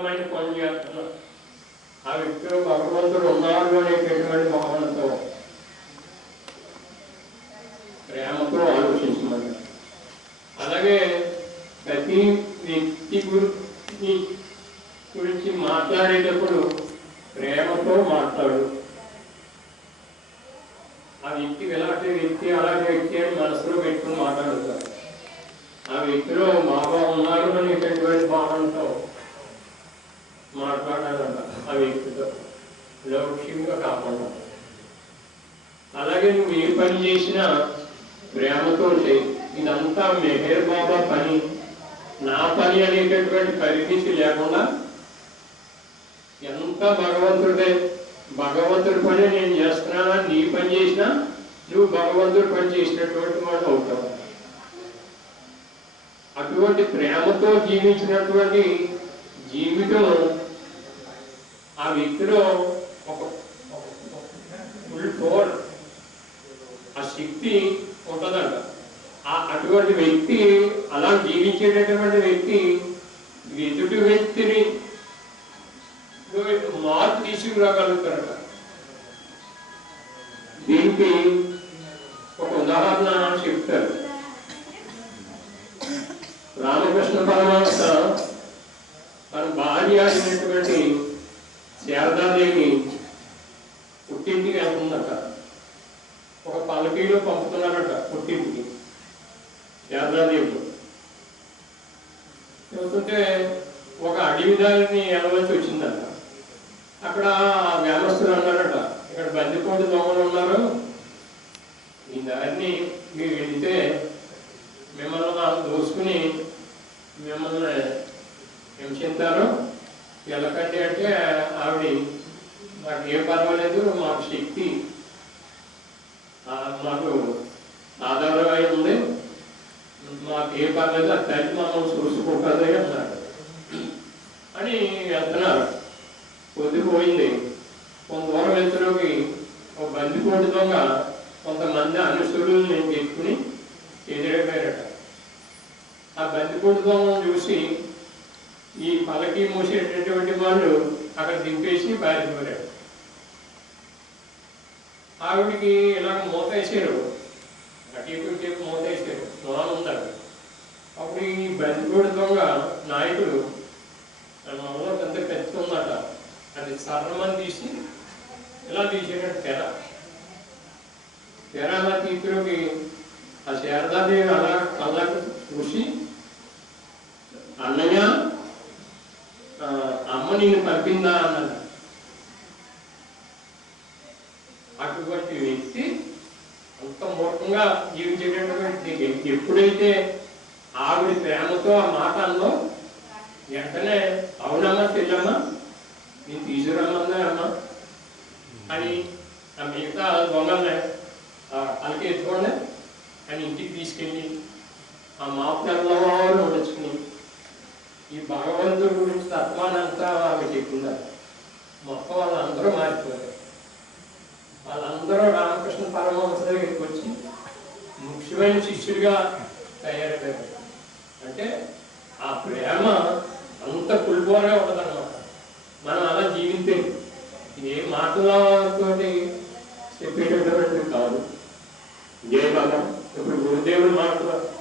ఉన్నతమైన పని చేస్తున్నారు. ఆ వ్యక్తిలో భగవంతుడు ఉన్నారు అనేటటువంటి భావనతో ప్రేమతో ఆలోచించమని అలాగే ప్రతి వ్యక్తి గురించి గురించి మాట్లాడేటప్పుడు ప్రేమతో మాట్లాడు. ఆ వ్యక్తి ఎలాంటి వ్యక్తి అలాంటి వ్యక్తి అని మనసులో పెట్టుకుని మాట్లాడుతారు ఆ వ్యక్తిలో బాగా ఉన్నారు అనేటటువంటి భావనతో మాట్లాడాలంట ఆ వ్యక్తితో లౌక్యంగా కాకుండా. అలాగే నువ్వు ఏ పని చేసినా ప్రేమతో చేయి. ఇదంతా మెహేర్ బాబా పని. నా పని అనేటటువంటి పరిమితి లేకుండా ఎంత భగవంతుడే భగవంతుడి పని నేను చేస్తున్నానా? నీ పని చేసినా నువ్వు భగవంతుడి పని చేసినటువంటి వాడు అవుతావు. అటువంటి ప్రేమతో జీవించినటువంటి జీవితం వ్యక్తిలో ఒక ఫుల్ పవర్ ఆ శక్తి ఉంటుందంట. ఆ అటువంటి వ్యక్తి అలా జీవించేటటువంటి వ్యక్తి ఎదుటి వ్యక్తిని మార్పు తీసుకురాగలుగుతారట దీనికి ఒక ఉదాహరణ చెప్తారు రామకృష్ణ పరమాత్మ తన భార్య అయినటువంటి శారదాదేవి పుట్టింటికి వెళ్తుందట. ఒక పల్లకీలో పంపుతున్నారట పుట్టింటికి శారదాదేవి. వెళ్తుంటే ఒక అడవి దారిని వెళ్ళవలసి వచ్చిందట. అక్కడ ఆ గ్రామస్తులు అన్నారట ఇక్కడ బందిపోటు దొంగలు ఉన్నారు. ఈ దారిని మీరు వెళితే మిమ్మల్ని వాళ్ళు దోసుకుని మిమ్మల్ని హింసించారు. ఎలకండి అంటే ఆవిడ నాకు ఏం పర్వాలేదు మాకు శక్తి. మాకు ఆధారమై ఉంది. మాకు ఏ పర్లేదు ఆ తల్లి మనం చూసుకుంటుంది అన్నాడు అని వెళ్తున్నారు పొద్దుపోయింది కొంత దూరం వెళ్తులోకి ఒక బందిపోటు దొంగ కొంతమంది అనుసరులను నేను పెట్టుకుని ఎదురైపోయారట ఆ బందిపోటు దొంగను చూసి ఈ పలకి మూసేటటువంటి వాళ్ళు అక్కడ దింపేసి పారిపోయారు ఆవిడికి ఇలాగ మూత వేసారు అటు ఇటు మూత వేసారు లోన ఉంటారు అప్పుడు ఈ బందిపోటు దొంగ నాయకుడు తన మొదలు పెద్ద పెద్ద అది సర్రమని తీసి ఇలా తీసేటట్టు తెర. తెర అలా తీపిలోకి ఆ శారదాదేవి అలా కళ్ళకు చూసి అన్నయ్య ఆ, అమ్మ నిన్ను పంపిందా అన్నది. అటువంటి వ్యక్తి అంత మూర్ఖంగా జీవించేటటువంటి వ్యక్తి ఎప్పుడైతే ఆవిడ ప్రేమతో ఆ మాట అన్నో వెంటనే అవునమ్మా చెల్లమ్మా నేను తీసుకురమ్మన్నా అమ్మా అని ఆ మిగతా దొంగల్ని అలకి ఎత్తుకోండి అని ఇంటికి తీసుకెళ్ళి ఆ మాపు తెల్లవారు ఉండొచ్చుకుని ఈ భగవంతుడి గురించి తత్వానంతా ఆమె చెప్పిందా మొత్తం వాళ్ళందరూ మారిపోయారు. వాళ్ళందరూ రామకృష్ణ పరమహంస దగ్గరికి వచ్చి ముఖ్యమైన శిష్యుడిగా తయారయ్యారు. అంటే ఆ ప్రేమ అంత కుల్బోరే ఉండదన్నమాట. మనం అలా జీవితే ఏ మాటలతోటి చెప్పేటటువంటి కాదు. జయ బాబా ఇప్పుడు గురుదేవుడు మాట్లాడు.